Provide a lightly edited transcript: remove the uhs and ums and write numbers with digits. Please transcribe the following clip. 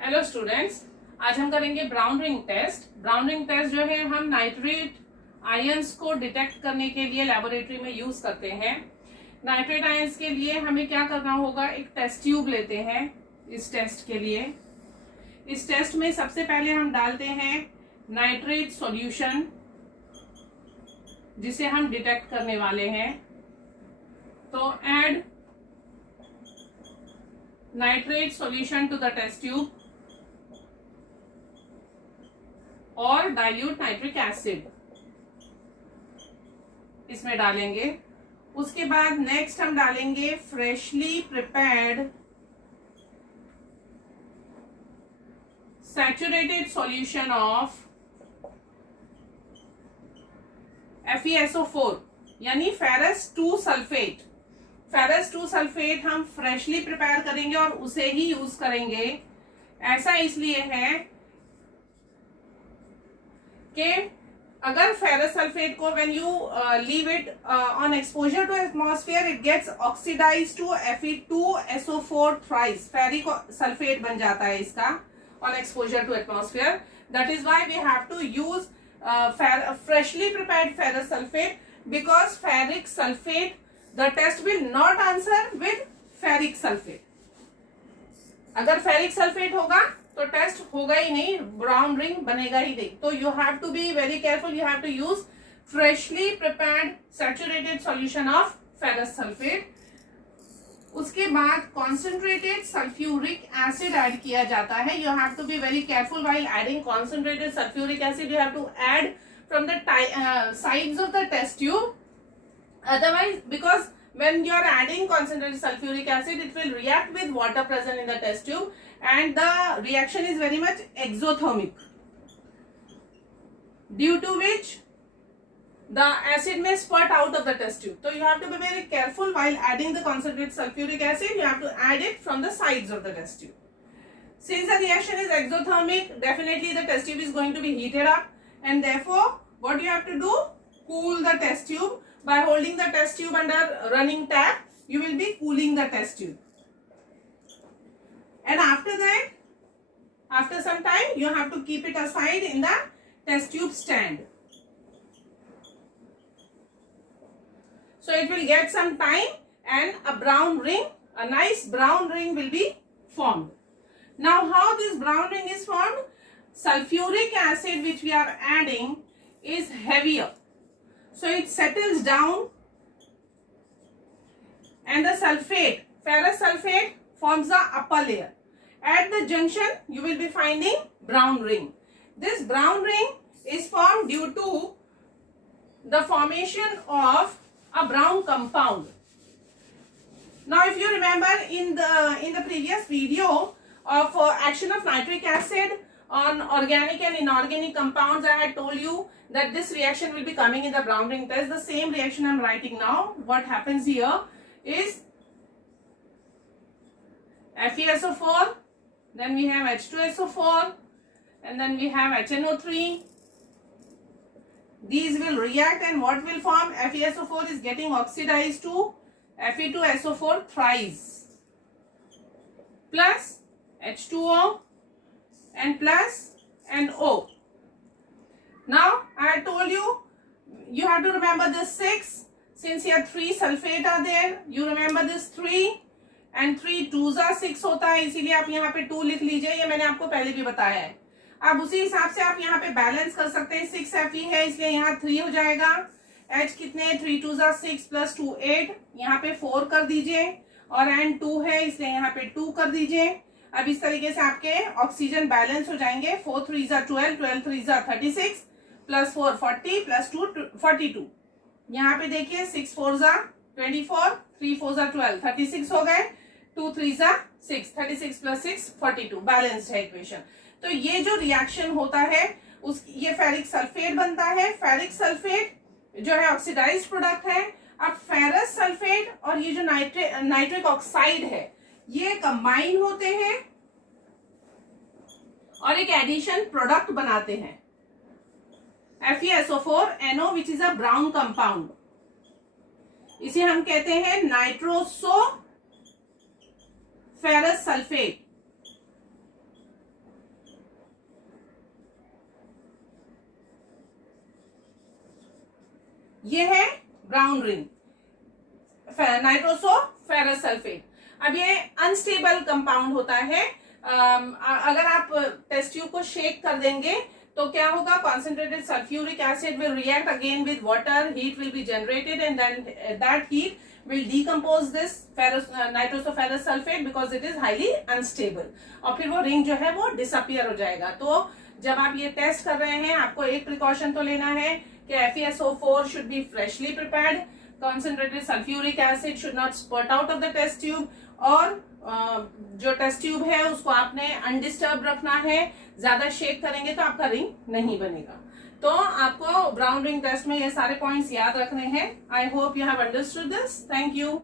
Hello students, आज हम करेंगे brown ring test. Brown ring test जो है हम नाइट्रेट आयंस को डिटेक्ट करने के लिए लेबोरेटरी में यूज करते हैं। नाइट्रेट आयंस के लिए हमें क्या करना होगा, एक टेस्ट ट्यूब लेते हैं इस टेस्ट के लिए। इस टेस्ट में सबसे पहले हम डालते हैं नाइट्रेट सॉल्यूशन, जिसे हम डिटेक्ट करने वाले हैं। तो add nitrate solution to the test tube और डाइल्यूट नाइट्रिक एसिड इसमें डालेंगे। उसके बाद नेक्स्ट हम डालेंगे freshly prepared saturated solution of FeSO4 यानी फेरस 2 सल्फेट। फेरस 2 सल्फेट हम फ्रेशली प्रिपेयर करेंगे और उसे ही यूज करेंगे। ऐसा इसलिए है कि अगर फेरस सल्फेट को when you leave it on exposure to atmosphere it gets oxidised to Fe2SO4 thrice. Ferric sulphate बन जाता है इसका on exposure to atmosphere. That is why we have to use freshly prepared ferrous sulfate, because ferric sulfate, the test will not answer with ferric sulfate. अगर ferric sulphate होगा तो test होगा ही नहीं, brown ring बनेगा ही नहीं। तो you have to be very careful, you have to use freshly prepared saturated solution of ferrous sulphate. उसके बाद कॉन्सेंट्रेटेड सल्फ्यूरिक एसिड ऐड किया जाता है। You have to be very careful while adding concentrated sulphuric acid. You have to add from the sides of the test tube, otherwise because when you are adding concentrated sulfuric acid it will react with water present in the test tube and the reaction is very much exothermic, due to which the acid may spurt out of the test tube. So you have to be very careful while adding the concentrated sulfuric acid. You have to add it from the sides of the test tube. Since the reaction is exothermic, definitely the test tube is going to be heated up, and therefore what you have to do, cool the test tube by holding the test tube under running tap. You will be cooling the test tube, and after that, after some time you have to keep it aside in the test tube stand. So it will get some time and a brown ring, a nice brown ring will be formed. Now how this brown ring is formed? Sulfuric acid which we are adding is heavier, so it settles down and the sulfate, ferrous sulfate, forms the upper layer. At the junction you will be finding brown ring. This brown ring is formed due to the formation of a brown compound. Now if you remember in the previous video of action of nitric acid on organic and inorganic compounds, I had told you that this reaction will be coming in the brown ring test. The same reaction I am writing now. What happens here is FeSO4, then we have H2SO4, and then we have HNO3. These will react and what will form? FeSO4 is getting oxidized to Fe2SO4 thrice plus H2O and plus NO. Now I had told you, you have to remember this 6, since here 3 sulfate are there, you remember this 3 and 3 2s are 6 होता है, इसीलिए आप यहाँ पे 2 लिख लीजिए। ये मैंने आपको पहले भी बताया है। अब उसी हिसाब से आप यहाँ पे बैलेंस कर सकते हैं। 6 Fe है इसलिए यहाँ 3 हो जाएगा। H कितने, 3 2s are 6 plus 2 8, यहाँ पे 4 कर दीजिए, और N 2 है इसलिए यहाँ पे 2 कर दीजिए। अब इस तरीके से आपके ऑक्सीजन बैलेंस हो जाएंगे। 4 3s are 12, 12 3s are 36, plus 4 40 plus 2 42। यहाँ पे देखिए 6 4s are 24, 3 4s are 12, 36 हो गए, 2 3s are 6, 36 प्लस 6 42, बैलेंस्ड है इक्वेशन। तो ये जो रिएक्शन होता है ये फेरिक सल्फेट बनता है। फेरिक सल्फेट जो है ऑक्सीडाइज्ड प्रोडक्ट है। अब फेरस सल्फेट और ये जो नाइट्रिक ऑक्साइड है ये कंबाइन होते हैं और एक एडिशन प्रोडक्ट बनाते हैं FeSO4NO, which is a brown compound. इसे हम कहते हैं नाइट्रोसो फेरस सल्फेट। ये है ब्राउन रिंग नाइट्रोसोफेरस सल्फेट। अब ये अनस्टेबल कंपाउंड होता है। अगर आप टेस्ट ट्यूब को शेक कर देंगे तो क्या होगा, concentrated sulphuric acid will react again with water, heat will be generated and then that heat will decompose this nitrosoferrous sulfate because it is highly unstable, और फिर वो रिंग जो है वो डिसअपियर हो जाएगा। तो जब आप ये टेस्ट कर रहे हैं आपको एक प्रिकॉशन तो लेना है कि FeSO4 should be freshly prepared, concentrated sulfuric acid should not spurt out of the test tube, और जो टेस्ट ट्यूब है उसको आपने अनडिस्टर्ब रखना है। ज्यादा शेक करेंगे तो आपका रिंग नहीं बनेगा। तो आपको ब्राउन रिंग टेस्ट में ये सारे पॉइंट्स याद रखने हैं। I hope you have understood this. Thank you.